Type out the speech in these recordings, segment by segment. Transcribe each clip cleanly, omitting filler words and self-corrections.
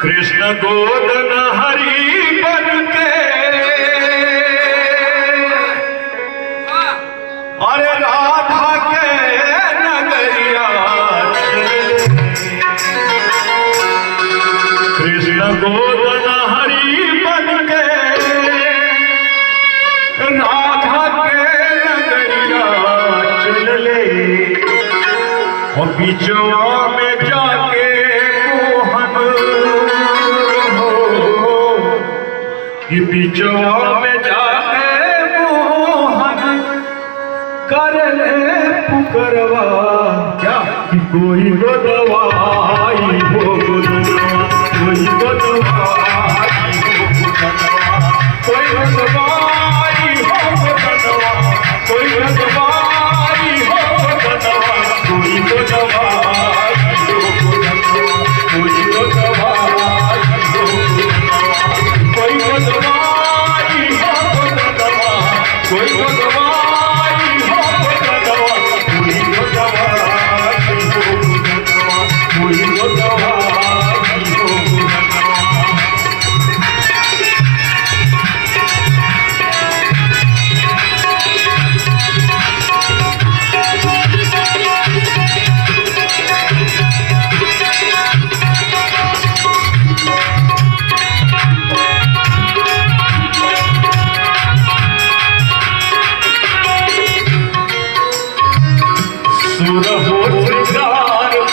कृष्ण गोदन हरि बन के अरे राधा के नगरिया कृष्ण गोदन हरि बन के राधा के नगरिया चल ले और बिचवा में जाके कि बिचवा में जाके मोहन कर ले पुकरवा क्या कि कोई गोदवाई हो गोदवा कोई गोदवाई हो गोदवा कोई गोदवाई हो गोदवा कोई गोदवाई हो गोदवा कोई गोदवाई हो गोदवा कोई गोदवाई हो कोई गोदवाई हो गोदवा कोई गोदवाई हो गोदवा कोई गोदवाई हो गोदवा कोई गोदवाई हो गोदवा।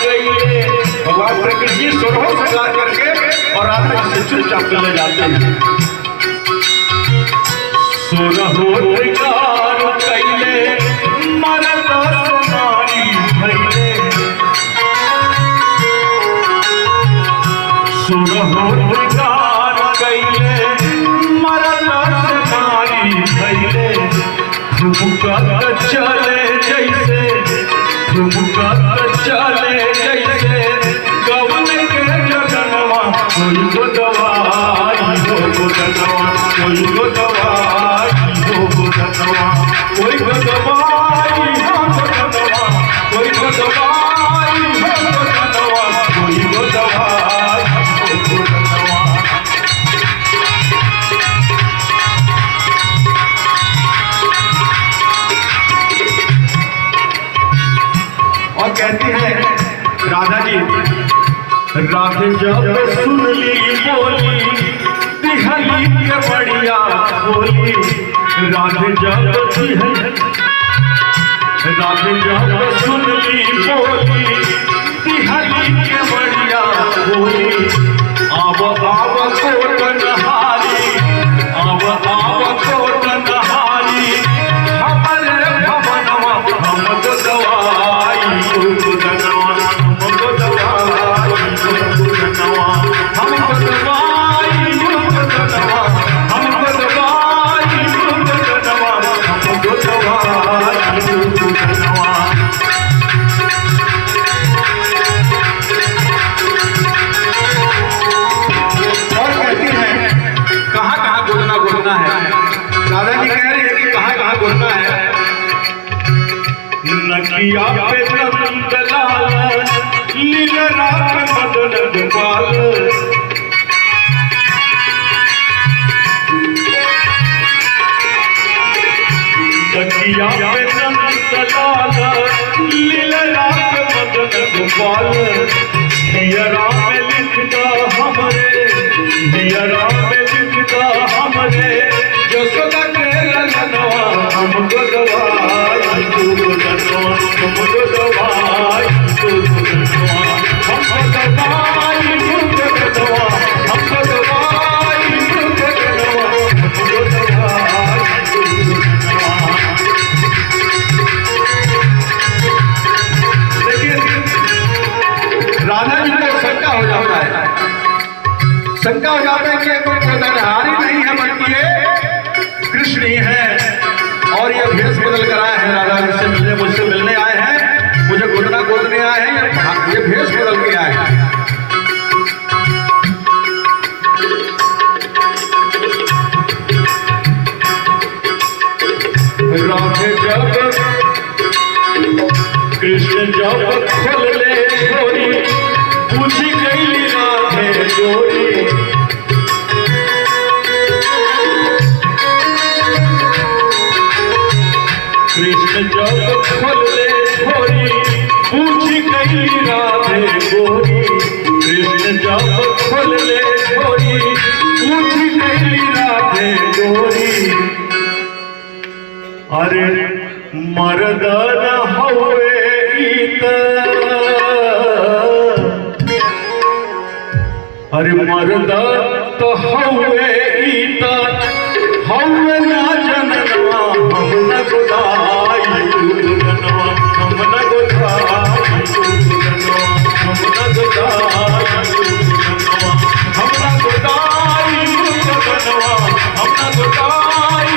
भगवान श्री कृष्ण जी सुरहो श्रृंगार करके और राधा जी से चुपचाप चले जाते हैं। सुरहो श्रृंगार कैले मरद नारी भैले सुरहो श्रृंगार कैले मरद नारी भैले ठुमकत चले जैसे ठुमकत चले जैसे गवन के जगनवा कोई गोदवाई हो गोदवा कोई गोदवाई हो गोदवा कोई गोदवाई हो गोदवा कोई गोदवाई हो गोदवा कोई गोदवाई हो गोदवा। और कहती है राधा जी राधे जब सुन ली बोली तिहली के बढ़िया बोली राधे जब सुन ली बोली तिहली के बढ़िया बोली आव आव कोटन हारी आव आव कोटन हारी हमारे भवनवा हम गोदवाई हो गोदवा हम गोदवाई हो गोदवा हम गोदवाई हो गोदवा हम गोदवाई हो गोदवा हम गोदवाई हो गोदवा। और कहती है कहाँ कहाँ गोदना गोदना है। राधा जी कह रही है कि कहाँ कहाँ गोदना है। नकिया पे नंदलाल लीला पे मदन गोपाल नकिया पे नंदलाल लीला पे मदन गोपाल दियरा में लिखता हमरे दियरा में लिखता हमरे जसोदा के ललनवा हम गोदवाई हो गोदवा हम गोदवाई हो गोदवा हम गोदवाई हो गोदवा हम गोदवाई हो गोदवा हम गोदवाई हो गोदवा। देखिए राधा जी को शंका हो जाता है कि कोई गोदनहारी नहीं है बल्कि ये कृष्ण ही है और ये भेष बदल कर आए हैं। राधा जी से मिलने मुझसे मिलने आए हैं मुझे गोदना गोदने आए हैं ये भेष बदल के आए हैं। राधे जब कृष्ण जब खोल ले छोरी पूछी गई राधे जोरी अरे मर्दा तो हवे ईता हवे ना जनवा हम न गुदाई जनवा हम न गुदाई जनवा हम न गुदाई जनवा हम न गुदाई जनवा हम न गुदाई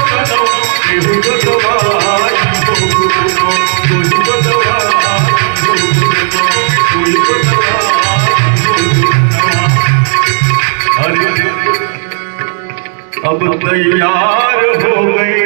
जनवा केहू गुदवाई कोई गुदवाई कोई गुदवाई। अब तैयार हो गई